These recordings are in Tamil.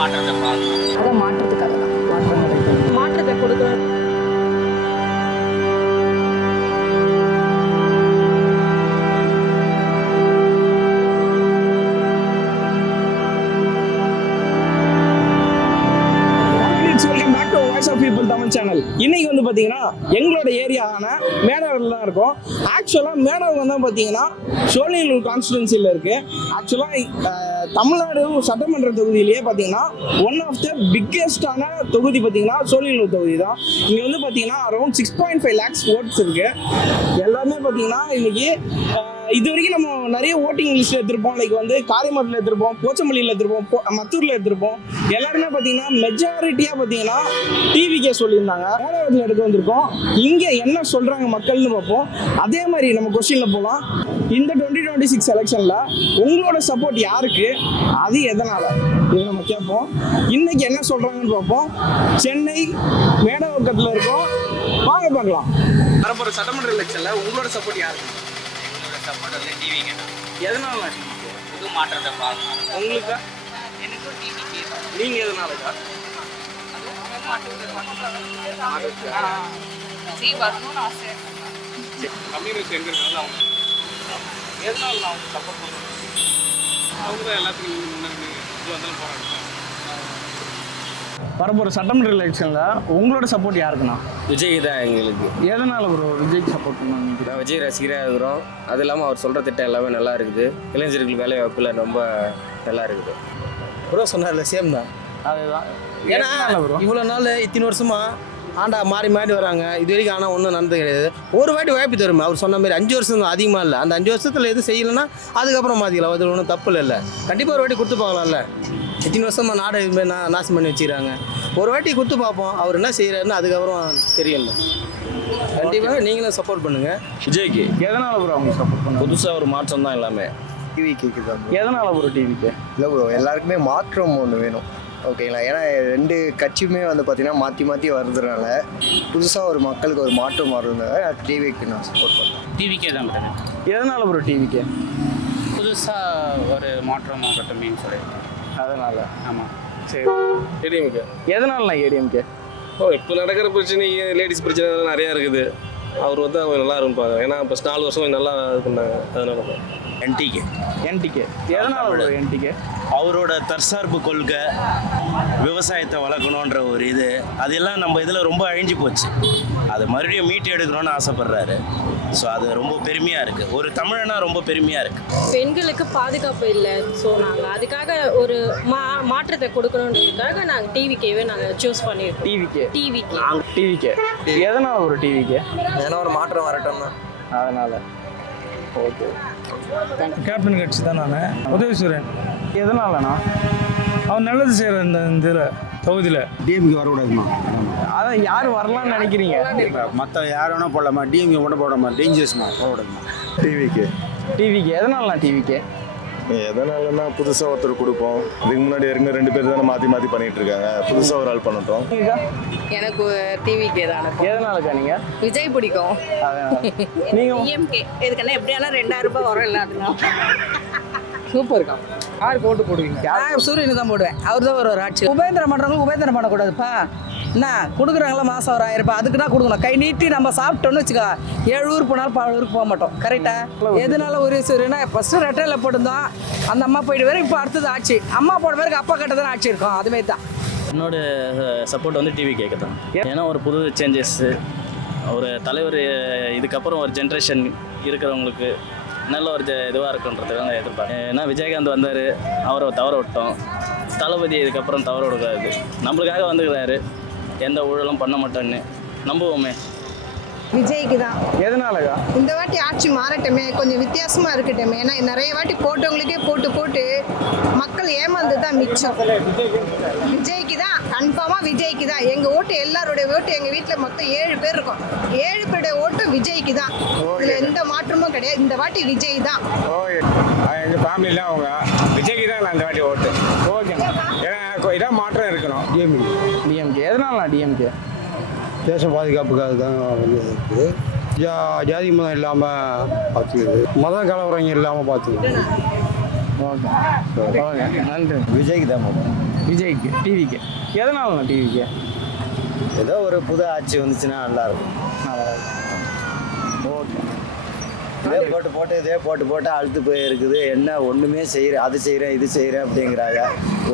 மாற்றத்தை பார்க்கணும். அதை மாற்றத்துக்காக தான் மாற்றத்தை கொடுக்கணும். தமிழ் சேனல் இன்னைக்கு வந்து பார்த்தீங்கன்னா எங்களோட ஏரியாவான மேடவரில் தான் இருக்கும். ஆக்சுவலாக மேடவர் வந்து பார்த்தீங்கன்னா சோழிங்கநல்லூர் கான்ஸ்டிடுவன்சியில் இருக்கு. ஆக்சுவலாக தமிழ்நாடு சட்டமன்ற தொகுதியிலேயே பார்த்தீங்கன்னா ஒன் ஆஃப் த பிக்கெஸ்டான தொகுதி பார்த்தீங்கன்னா சோழிங்கநல்லூர் தொகுதி தான். இங்கே வந்து பார்த்தீங்கன்னா அரௌண்ட் 6.5 lakhs ஓட்ஸ் இருக்கு. எல்லாமே பார்த்தீங்கன்னா இன்னைக்கு இது வரைக்கும் நம்ம நிறைய ஓட்டிங் லிஸ்ட் எடுத்திருப்போம். லைக் வந்து காரைமட்டில் எடுத்திருப்போம், போச்சம்பள்ளியில் எடுத்திருப்போம், மத்தூரில் எடுத்திருப்போம். எல்லாருமே பார்த்தீங்கன்னா மெஜாரிட்டியாக பார்த்தீங்கன்னா டிவிக்கே சொல்லியிருந்தாங்க. மேடவரத்தில் எடுக்க வந்திருக்கோம். இங்கே என்ன சொல்கிறாங்க மக்கள்னு பார்ப்போம். அதே மாதிரி நம்ம கொஸ்டினில் போகலாம். இந்த 2026 எலெக்ஷனில் உங்களோட சப்போர்ட் யாருக்கு, அது எதனால், இது நம்ம கேட்போம். இன்னைக்கு என்ன சொல்கிறாங்கன்னு பார்ப்போம். சென்னை மேடவரத்தில் இருக்கோம், வாங்க பார்க்கலாம். வரப்போகிற சட்டமன்ற எலெக்ஷனில் உங்களோட சப்போர்ட் யாருக்கு? சப்போர்ட் வந்து டிவிக்கு தான். எதனால புது மாற்றத்தை பார்க்கணும். உங்களுக்கு? எனக்கும் டிவிக்கு தான். நீங்கள் எதனாலக்கா? வரணும்னு ஆசை. கம்யூனிஸ்ட் எங்கே இருக்காங்க அவங்க எதனால நான் அவங்க சப்போர்ட் பண்ணுறேன்? அவங்க தான் எல்லாத்துக்கும் முன்னாடி இது வந்தாலும் போகிறாங்க. வரப்போகிற சட்டமன்ற எலெக்ஷனில் உங்களோட சப்போர்ட் யாருக்குண்ணா? விஜய் தான் எங்களுக்கு. எதனால ப்ரோ விஜய்க்கு சப்போர்ட் பண்ணுவாங்க? நான் விஜய் ரசிகராக இருக்கிறோம். அது இல்லாமல் அவர் சொல்கிற திட்டம் எல்லாமே நல்லா இருக்குது. இளைஞர்களுக்கு வேலை வாய்ப்பில் ரொம்ப நல்லா இருக்குது. ப்ரோ சொன்னார்ல சேம் தான். அதுதான். ஏன்னா இவ்வளோ நாள் இத்தனை வருஷமாக ஆண்டா மாறி மாறி வராங்க. இது வரைக்கும் ஆனால் ஒன்றும் நடந்தது கிடையாது. ஒரு வாட்டி வாய்ப்பு தருமே. அவர் சொன்ன மாதிரி 5 வருஷம் தான், அதிகமாக இல்லை. அந்த 5 வருஷத்தில் எதுவும் செய்யலைன்னா அதுக்கப்புறம் மாற்றிக்கலாம். அதில் ஒன்றும் தப்பு இல்லை. கண்டிப்பாக ஒரு வாட்டி கொடுத்து பார்க்கலாம்ல. இத்தனை வருஷமாக நாடை இதுமாதிரி நாசம் பண்ணி வச்சுக்கிறாங்க. ஒரு வாட்டி கொடுத்து பார்ப்போம். அவர் என்ன செய்கிறாருன்னு அதுக்கப்புறம் தெரியல. கண்டிப்பாக நீங்களும் சப்போர்ட் பண்ணுங்கள் விஜய்க்கு. எதனால ப்ரோ அவங்க சப்போர்ட் பண்ணுவாங்க? புதுசாக ஒரு மாற்றம் தான் எல்லாமே. டிவிக்கு தான். எதனால ப்ரோ டிவிக்கு? இல்லை ப்ரோ, எல்லாருக்குமே மாற்றம் ஒன்று வேணும். ஓகேங்களா? ஏன்னா 2 கட்சியுமே வந்து பார்த்தீங்கன்னா மாற்றி மாற்றி வர்றதுனால புதுசாக ஒரு மக்களுக்கு ஒரு மாற்றம் வர்றதுனால டிவிக்கு நான் சப்போர்ட் பண்ணுறேன். டிவிக்கே தான் மேடம். எதனால ப்ரோ டிவிக்கு? புதுசாக ஒரு மாற்றம் ஆகட்டும்னு சொல்லியிருக்கேன். அதனால. ஆமாம். சரி. ஏடிஎம்கே. எதனால ஏடிஎம்கே? இப்போ நடக்கிற பிரச்சனை, லேடிஸ் பிரச்சனை நிறையா இருக்குது. அவர் வந்து அவங்க நல்லா இருக்குன்னு பார்க்குறேன். ஏன்னா இப்போ 4 வருஷம் நல்லா இது பண்ணாங்க. அதனால என்டிகே. என்டிகே. எதனால ப்ரோ என்டிகே? அவரோட தற்சார்பு கொள்கை, விவசாயத்தை வளர்க்கணுன்ற ஒரு இது, அதெல்லாம் நம்ம இதில் ரொம்ப அழிஞ்சு போச்சு. அதை மறுபடியும் மீட்டு எடுக்கணும்னு ஆசைப்படுறாரு. ஸோ அது ரொம்ப பெருமையாக இருக்குது. ஒரு தமிழனா ரொம்ப பெருமையாக இருக்குது. பெண்களுக்கு பாதுகாப்பு இல்லை. ஸோ நாங்கள் அதுக்காக ஒரு மாற்றத்தை கொடுக்கணுன்றதுக்காக நாங்கள் டிவிக்கேவே நாங்கள் சூஸ் பண்ணியிருக்கோம். டிவிக்கே. எதனால ஒரு டிவிக்கே? ஏன்னா ஒரு மாற்றம் வரட்டும் தான். அதனால. ஓகே. கேப்டன் கட்சி தான். நான் உதயசூரன். எதனாலண்ணா? அவன் நல்லது செய்கிற இந்த இதில் தொகுதியில் டிஎம்கே வரக்கூடாதுமா. அதான் யார் வரலாம்னு நினைக்கிறீங்க? மற்ற யார் வேணால் போடலாமா, டிஎம்கே மட்டும் போடாமா, டேஞ்சரஸ்மா, போடக்கூடாதுமா. டிவிக்கு எதனாலண்ணா டிவிக்கே? எதனாலன்னா புதுசாக ஒருத்தர் கொடுப்போம். இதுக்கு முன்னாடி ஏற்கனவே 2 பேர் தானே மாற்றி மாற்றி பண்ணிட்டு இருக்காங்க. புதுசாக ஒரு ஆள் பண்ணட்டும். எனக்கு டிவிக்கே தானே. எதனாலக்கா நீங்கள்? விஜய் பிடிக்கும். நீங்கள் டிஎம்கே எதுக்குன்னா எப்படியானா 2000 ரூபாய் வரும் எல்லாத்துக்கும். சூப்பர்க்கா. யாருக்கு ஓட்டு போடுவீங்க? நான் சூரியனு தான் போடுவேன். அவர் தான் ஒரு ஆட்சி. உபேந்திரம் பண்ணுறவங்களுக்கு உபேந்திரம் பண்ணக்கூடாதுப்பா. என்ன கொடுக்குறாங்களா மாதம் ஒரு 1000 ரூபாய், அதுக்கு தான் கொடுக்கணும். கை நீட்டி நம்ம சாப்பிட்டோன்னு வச்சுக்கோ, 7 ஊர் போனாலும் 4 ஊருக்கு போக மாட்டோம். கரெக்டாக? எதனால ஒரு சூரியனா ஃபஸ்ட்டு ரெட்டையில் போட்டுருந்தோம். அந்த அம்மா போயிட்டு வேறு இப்போ அடுத்தது ஆட்சி. அம்மா போட பிறகு அப்பா கிட்ட தான் ஆட்சி இருக்கும். அதுமாரி தான் என்னோட சப்போர்ட் வந்து டிவி கேட்க தான். ஏன்னா ஒரு புது சேஞ்சஸ்ஸு, ஒரு தலைவர், இதுக்கப்புறம் ஒரு ஜென்ரேஷன் இருக்கிறவங்களுக்கு நல்ல ஒரு இதுவாக இருக்குன்றதுக்காக நான் எதிர்பார்க்கேன். ஏன்னா விஜயகாந்த் வந்தார், அவரை தவற விட்டோம். தளபதி இதுக்கப்புறம் தவற விடக்கூடாது. நம்மளுக்காக வந்துக்கிறாரு, எந்த ஊழலும் பண்ண மாட்டேன்னு நம்புவோமே. விஜய்க்கு தான். எதனாலக்கா? இந்த வாட்டி ஆட்சி மாறட்டுமே, கொஞ்சம் வித்தியாசமாக இருக்கட்டுமே. ஏன்னா நிறைய வாட்டி போட்டவங்களுக்கே போட்டு மக்கள் ஏமாந்து தான் மிச்சம். விஜய்க்கு தான், கன்ஃபார்மாக விஜய்க்கு தான். எங்கள் ஓட்டு, எல்லாருடைய ஓட்டு, எங்கள் வீட்டில் மொத்தம் 7 பேர் இருக்கோம். 7 பேருடைய ஓட்டு விஜய்க்கு தான். இதில் எந்த மாற்றமும் கிடையாது. இந்த வாட்டி விஜய் தான். எங்கள் ஃபேமிலியில் அவங்க விஜய்க்கு தான் நான் இந்த வாட்டி ஓட்டு. ஓகேண்ணா. ஏன்னா இதான் மாற்றம் இருக்கணும். டிஎம்கே. எதனாலண்ணா டிஎம்கே? தேச பாதுகாப்புக்காக தான் வந்து இருக்குது. ஜாதி மதம் இல்லாமல் பார்த்துக்குது, மத கலவரங்க இல்லாமல் பார்த்துக்குது. ஓகே. நன்றி. விஜய்க்கு தான். விஜய்க்கு, டிவிக்கு. எதனாலண்ணா டிவிக்கு? ஏதோ ஒரு புது ஆட்சி வந்துச்சுன்னா நல்லாயிருக்கும். ஓகே. இதே போட்டு அழுத்து போயிருக்குது. என்ன ஒன்றுமே செய்கிறேன், அது செய்கிறேன், இது செய்கிறேன் அப்படிங்கிறாங்க.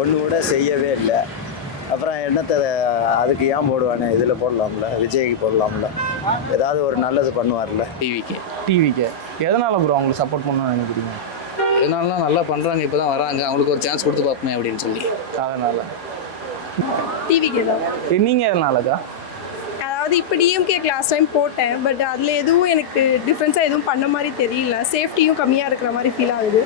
ஒன்று கூட செய்யவே இல்லை. அப்புறம் என்னத்தை அதுக்கு ஏன் போடுவானே, இதில் போடலாம்ல, விஜய்க்கு போடலாம்ல, ஏதாவது ஒரு நல்லது பண்ணுவார்ல. டிவிக்கு எதனால் ப்ரோ அவங்களுக்கு சப்போர்ட் பண்ணணும்னு நினைக்கிறீங்க? இதனால நல்லா பண்ணுறாங்க, இப்போ தான் வராங்க, அவங்களுக்கு ஒரு சான்ஸ் கொடுத்து பார்ப்போமே அப்படின்னு சொல்லி. அதனால் டிவிக்கே தான். நீங்கள் எதனாலக்கா? அதாவது இப்போ டிஎம்கே கிளாஸ் டைம் போட்டேன், பட் அதில் எதுவும் எனக்கு டிஃப்ரென்ஸாக எதுவும் பண்ண மாதிரி தெரியல. சேஃப்டியும் கம்மியாக இருக்கிற மாதிரி ஃபீல் ஆகுது.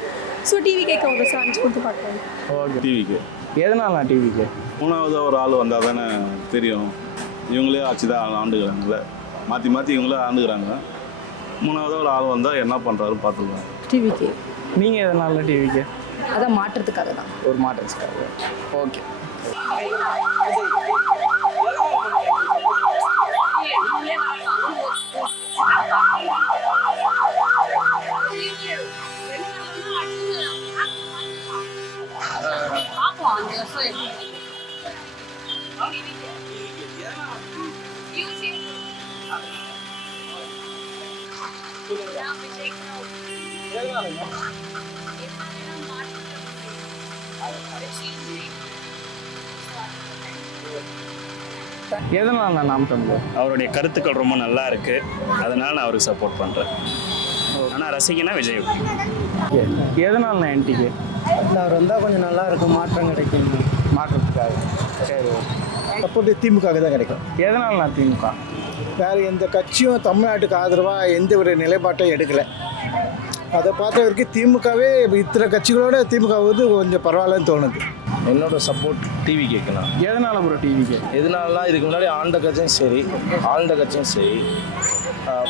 ஸோ டிவிக்கேக்கு ஒரு சான்ஸ் கொடுத்து பார்க்குறேன். ஓகே. டிவிக்கு எதனாலண்ணா டிவிக்கு? மூணாவது ஒரு ஆள் வந்தால் தானே தெரியும். இவங்களே ஆட்சி தான் ஆண்டுக்கிறாங்கல்ல, மாற்றி மாற்றி இவங்களே ஆண்டுக்கிறாங்க. மூணாவது ஒரு ஆள் வந்தால் என்ன பண்ணுறாரு பார்த்துக்கலாம். டிவிக்கே. நீங்கள் எதனால டிவிக்கு? அதான் மாற்றத்துக்காக தான். ஒரு மாற்றத்துக்காக. ஓகே. எதனால நாம் தமிழர்? அவருடைய கருத்துக்கள் ரொம்ப நல்லா இருக்கு, அதனால நான் அவருக்கு சப்போர்ட் பண்ணுறேன். ஆனால் ரசிகனா விஜய். எதனால நான் என்டிக்கு? அவர் வந்தால் கொஞ்சம் நல்லா இருக்கும், மாற்றம் கிடைக்கும். மாற்றத்துக்காக. சரி. சப்போர்ட் திமுக தான் கிடைக்கும். எதனால நான் திமுக? வேறு எந்த கட்சியும் தமிழ்நாட்டுக்கு ஆதரவாக எந்த ஒரு நிலைப்பாட்டையும் எடுக்கலை. அதை பார்த்த வரைக்கும் திமுகவே இத்தனை கட்சிகளோட திமுக வந்து கொஞ்சம் பரவாயில்லன்னு தோணுது. என்னோட சப்போர்ட் டிவி கேட்கலாம். எதனால ப்ரோ டிவிக்கு? எதனாலலாம் இதுக்கு முன்னாடி ஆழ்ந்த கட்சியும் சரி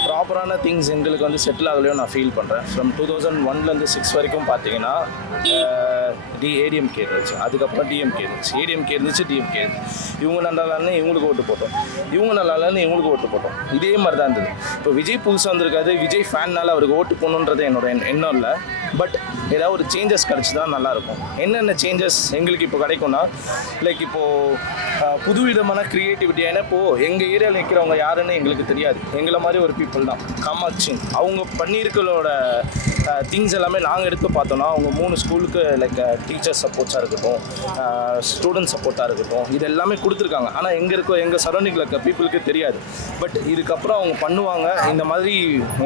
ப்ராப்பரான திங்ஸ் எங்களுக்கு வந்து செட்டில் ஆகலையோ நான் ஃபீல் பண்ணுறேன். ஃப்ரம் 2001 6 வரைக்கும் பார்த்தீங்கன்னா ஏடிஎம்கே இருந்துச்சு, அதுக்கப்புறம் டிஎம்கே இருந்துச்சு, ஏடிஎம்கே இருந்துச்சு, டிஎம்கே இருந்துச்சு. இவங்க நல்லா இல்லைன்னு இவங்களுக்கு ஓட்டு போட்டோம், இவங்க நல்லா இல்லைன்னு இவங்களுக்கு ஓட்டு போட்டோம். இதே மாதிரி தான் இருந்தது. இப்போ விஜய் புதுசாக வந்திருக்காது, விஜய் ஃபேன்னால் அவருக்கு ஓட்டு போகணுன்றது என்னோட எண்ணம் இல்லை. பட் ஏதாவது ஒரு சேஞ்சஸ் கிடச்சி தான் நல்லாயிருக்கும். என்னென்ன சேஞ்சஸ் எங்களுக்கு இப்போ கிடைக்கும்னா, லைக் இப்போது புதுவிதமான க்ரியேட்டிவிட்டி. ஏன்னா இப்போது எங்கள் ஏரியாவில் நிற்கிறவங்க யாருன்னு எங்களுக்கு தெரியாது. எங்களை மாதிரி ஒரு பீப்புள் தான் காமாட்சி. அவங்க பண்ணியிருக்கிறோட திங்ஸ் எல்லாமே நாங்கள் எடுத்து பார்த்தோன்னா அவங்க 3 ஸ்கூலுக்கு லைக் டீச்சர்ஸ் சப்போர்ட்ஸாக இருக்கட்டும், ஸ்டூடெண்ட் சப்போர்ட்டாக இருக்கட்டும், இது எல்லாமே கொடுத்துருக்காங்க. ஆனால் எங்கள் சரௌண்டிங்கில் இருக்க பீப்புளுக்கு தெரியாது. பட் இதுக்கப்புறம் அவங்க பண்ணுவாங்க. இந்த மாதிரி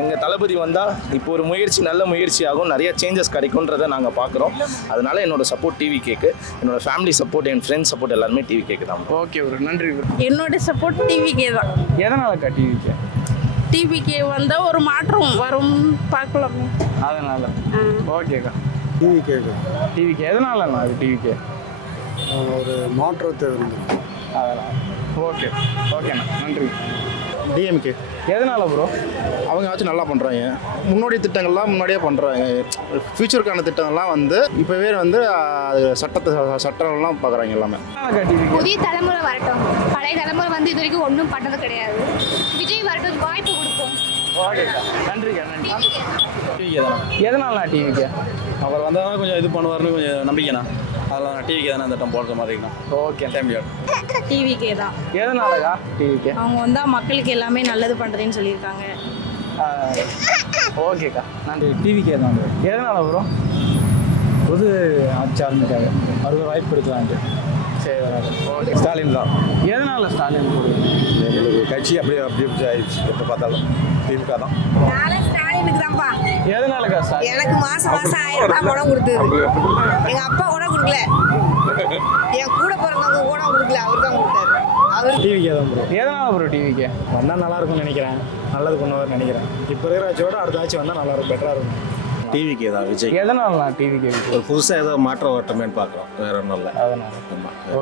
எங்கள் தளபதி வந்தால் இப்போ ஒரு நல்ல முயற்சி ஆகும், நிறைய சேஞ்சஸ் கிடைக்கும்ன்றதை நாங்கள் பார்க்குறோம். அதனால என்னோட சப்போர்ட் டிவி கேக்கு, என்னோட ஃபேமிலி சப்போர்ட், என் ஃப்ரெண்ட்ஸ் சப்போர்ட் எல்லாருமே டிவி கேக்கு தான். ஓகே ப்ரோ, நன்றி ப்ரோ. என்னோட சப்போர்ட் டிவிக்கே தான். எதனாலக்கா டிவிக்கு? டிவிக்கே வந்தால் ஒரு மாற்றம் வரும் பார்க்கலாம். அதனால. ஓகேக்கா. டிவிக்கு எதனாலண்ணா அது டிவிக்கு? ஒரு மாற்றத்தை விரும்புகிறேன். அதனால். ஓகேண்ணா, நன்றி. டிஎம்கே. எதனால ப்ரோ? அவங்க ஆச்சு நல்லா பண்ணுறாங்க. முன்னோடி திட்டங்கள்லாம் முன்னாடியே பண்ணுறாங்க. ஃபியூச்சருக்கான திட்டங்கள்லாம் வந்து இப்போவே வந்து சட்டங்கள்லாம் பார்க்குறாங்க எல்லாமே. புதிய தலைமுறை வரட்டும், பழைய தலைமுறை வந்து இது வரைக்கும் ஒன்றும் பண்ணது கிடையாது. விஜய் வரட்டும், வாய்ப்பு கொடுப்போம். ஓகேக்கா, நன்றிக்கா. எதனால டிவிக்கு? அவர் வந்தால் கொஞ்சம் இது பண்ணுவார்னு கொஞ்சம் நம்பிக்கைண்ணா. அதெல்லாம் நான் டிவிக்கு தானே அந்த டம் போடுற மாதிரி இருக்கணும். ஓகே, டிவிக்கே தான். எதனாலக்கா டிவிக்கு? அவங்க வந்தால் மக்களுக்கு எல்லாமே நல்லது பண்ணுறேன்னு சொல்லியிருக்காங்க. ஓகேக்கா, நன்றி. டிவிக்கே தான். எதனால ப்ரோ? புது ஆட்சி ஆரம்பிக்காங்க, மறுபடியும் வாய்ப்பு எடுக்கலான்ட்டு. சரி, ஓகே. ஸ்டாலின் தான். எதனால ஸ்டாலின் போடுவீங்க? எங்களுக்கு கட்சி அப்படியே ஆயிடுச்சு. எப்போ பார்த்தாலும் திமுக தான். ஸ்டாலினுக்கு தான்ப்பா. எதனாலக்கா ஸ்டாலின்? எனக்கு மாசம் 1000 ரூபாய் பணம் கொடுத்தது எங்க அப்பா கூட கொடுக்கல, என் கூட பிறந்தவங்க கூட கொடுக்கல, அவர் தான் கொடுத்தாரு. அவர் டிவிக்கே தான் ப்ரோ. எதனால ப்ரோ டிவிக்கு? வந்தால் நல்லா இருக்கும்னு நினைக்கிறேன், நல்லது பண்ணுவார்னு நினைக்கிறேன். இப்போ இருக்கிற ஆட்சியோட அடுத்த ஆட்சி வந்தால் நல்லா இருக்கும், பெட்டராக இருக்கும். டிவிக்கே தான் விஜய். எதனால டிவிக்கு? ஒரு புதுசாக ஏதோ மாற்றம் வரட்டுமேன்னு பார்க்குறோம், வேற ஒன்றும் இல்லை. அதனால.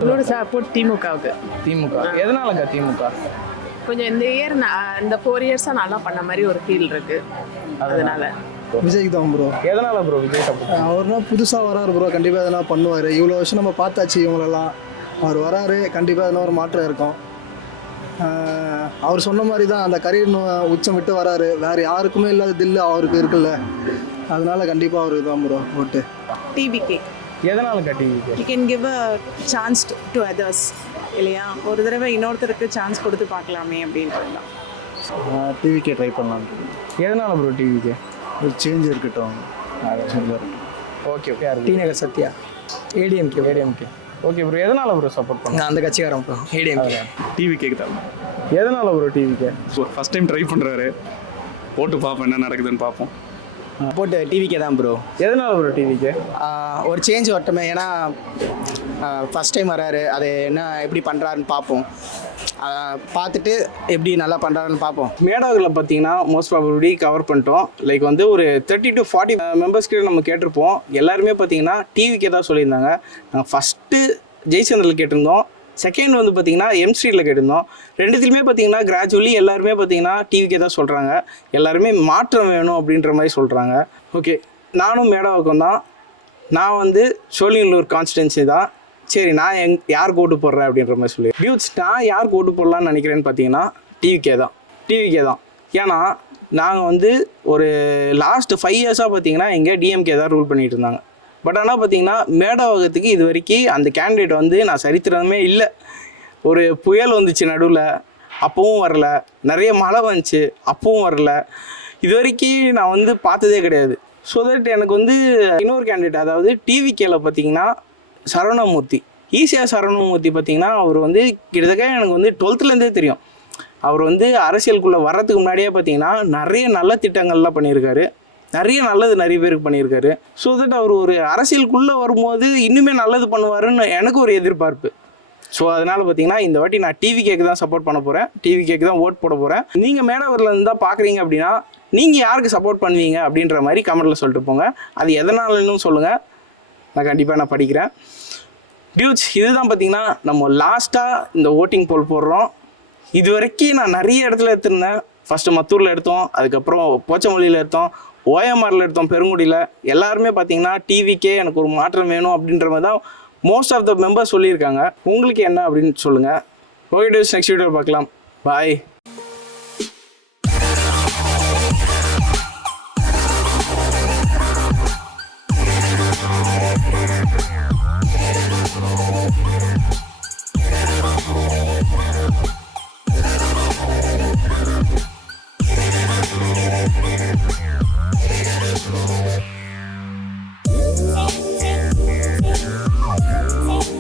என்னோட சப்போர்ட் திமுகவுக்கு. திமுக. எதனாலக்கா திமுக? கொஞ்சம் இந்த இயர் இந்த 4 இயர்ஸாக நல்லா பண்ண மாதிரி ஒரு ஃபீல் இருக்கு, அதனால. விஜய்க்கு தான் ப்ரோ. எதனால ப்ரோ விஜய் சப்போர்ட்? அவர்னா புதுசாக வராரு ப்ரோ, கண்டிப்பாக எதனா பண்ணுவார். இவ்வளோ வருஷம் நம்ம பார்த்தாச்சு இவங்களெல்லாம். அவர் வராரு, கண்டிப்பாக எதனா ஒரு மாற்றம் இருக்கும். அவர் சொன்ன மாதிரி தான் அந்த கரியர் உச்சம் விட்டு வராரு. வேறு யாருக்குமே இல்லாத தில்லு அவருக்கு இருக்குல்ல, அதனால கண்டிப்பாக அவருக்கு தான் ப்ரோ ஓட்டு. டிவிக்கே. எதனாலக்கா டிவிக்கு? You can give a chance to others இல்லையா? ஒரு தடவை இன்னொருத்தருக்கு சான்ஸ் கொடுத்து பார்க்கலாமே அப்படின்றது தான். டிவிக்கே ட்ரை பண்ணலாம். எதனால ப்ரோ டிவிக்கு? ஒரு சேஞ்ச் இருக்கட்டும். ஓகே டி நகர் சத்யா ஏடிஎம்கே. ஓகே ப்ரோ, எதனால ப்ரோ சப்போர்ட் பண்ண? அந்த கட்சிக்காரன் ப்ரோ ஏடிஎம்கே. டிவி கேட்குதா? எதனால ப்ரோ டிவிக்கு? ஃபஸ்ட் டைம் ட்ரை பண்ணுறாரு, போட்டு பார்ப்போம் என்ன நடக்குதுன்னு பார்ப்போம். போட்டு டிவிக்கே தான் ப்ரோ. எதனால ப்ரோ டிவிக்கு? ஒரு சேஞ்ச் வரட்டுமே, ஏன்னா ஃபஸ்ட் டைம் வராரு, அது என்ன எப்படி பண்ணுறாருன்னு பார்ப்போம். பார்த்துட்டு எப்படி நல்லா பண்ணுறாருன்னு பார்ப்போம். மேடாவில் பார்த்தீங்கன்னா மோஸ்ட் ப்ராபபிலிட்டி கவர் பண்ணிட்டோம். லைக் வந்து ஒரு 30 to 40 மெம்பர்ஸ்கிட்ட நம்ம கேட்டிருப்போம். எல்லாருமே பார்த்தீங்கன்னா டிவிக்கே தான் சொல்லியிருந்தாங்க. நாங்கள் ஃபஸ்ட்டு ஜெய்சந்திரில் கேட்டிருந்தோம், செகண்ட் வந்து பார்த்தீங்கன்னா எம் ஸ்ட்ரீட்டில் கேட்டிருந்தோம். ரெண்டுத்துலையுமே பார்த்தீங்கன்னா கிராஜுவலி எல்லாருமே பார்த்தீங்கன்னா டிவிக்கே தான் சொல்கிறாங்க. எல்லாருமே மாற்றம் வேணும் அப்படின்ற மாதிரி சொல்கிறாங்க. ஓகே, நானும் மேடாவுக்கும் தான். நான் வந்து சோழிங்கநல்லூர் கான்ஸ்டிடென்சி தான். சரி, நான் யாருக்கு ஓட்டு போடுறேன் அப்படின்ற மாதிரி சொல்லி டியூட்ஸ், நான் யாருக்கு ஓட்டு போடலான்னு நினைக்கிறேன்னு பார்த்தீங்கன்னா டிவிக்கே தான். ஏன்னா நாங்கள் வந்து ஒரு லாஸ்ட் 5 இயர்ஸாக பார்த்தீங்கன்னா இங்கே டிஎம்கே தான் ரூல் பண்ணிகிட்டு இருந்தாங்க. பட் ஆனால் பார்த்தீங்கன்னா மேடவாகத்துக்கு இது வரைக்கும் அந்த கேண்டிடேட் வந்து நான் சரித்திரமே இல்லை. ஒரு புயல் வந்துச்சு நடுவில், அப்பவும் வரல. நிறைய மழை வந்துச்சு, அப்பவும் வரல. இது வரைக்கும் நான் வந்து பார்த்ததே கிடையாது. ஸோ தட் எனக்கு வந்து இன்னொரு கேண்டிடேட், அதாவது டிவிகேல பார்த்தீங்கன்னா சரவணமூர்த்தி, ஈஸியாக சரவணமூர்த்தி பார்த்தீங்கன்னா அவர் வந்து கிட்டத்தட்ட எனக்கு வந்து 12th தெரியும். அவர் வந்து அரசியலுக்குள்ளே வர்றதுக்கு முன்னாடியே பார்த்தீங்கன்னா நிறைய நல்ல திட்டங்கள்லாம் பண்ணியிருக்காரு, நிறைய பேருக்கு பண்ணியிருக்காரு. ஸோ தட் அவர் ஒரு அரசியலுக்குள்ளே வரும்போது இன்னுமே நல்லது பண்ணுவாருன்னு எனக்கு ஒரு எதிர்பார்ப்பு. ஸோ அதனால் பார்த்தீங்கன்னா இந்த வாட்டி நான் டிவிகேக்கு தான் சப்போர்ட் பண்ண போகிறேன், டிவிகேக்கு தான் ஓட் போட போகிறேன். நீங்கள் மேடவரில் இருந்தால் பார்க்குறீங்க அப்படின்னா நீங்கள் யாருக்கு சப்போர்ட் பண்ணுவீங்க அப்படின்ற மாதிரி கமெண்ட்டில் சொல்லிட்டு போங்க. அது எதனாலன்னு சொல்லுங்கள், நான் கண்டிப்பாக படிக்கிறேன். டியூட்ஸ், இதுதான் பார்த்தீங்கன்னா நம்ம லாஸ்ட்டாக இந்த ஓட்டிங் போல் போடுறோம். இது வரைக்கும் நான் நிறைய இடத்துல எடுத்திருந்தேன். ஃபஸ்ட்டு மத்தூரில் எடுத்தோம், அதுக்கப்புறம் போச்சமொழியில் எடுத்தோம், ஓஎம்ஆரில் எடுத்தோம், பெருங்குடியில். எல்லாருமே பார்த்தீங்கன்னா டிவிக்கே எனக்கு ஒரு மாற்றம் வேணும் அப்படின்ற மாதிரி தான் மோஸ்ட் ஆஃப் த மெம்பர்ஸ் சொல்லியிருக்காங்க. உங்களுக்கு என்ன அப்படின்னு சொல்லுங்கள். ஓகே டியூட்ஸ், நெக்ஸ்ட் வீடியோ பார்க்கலாம். பாய்.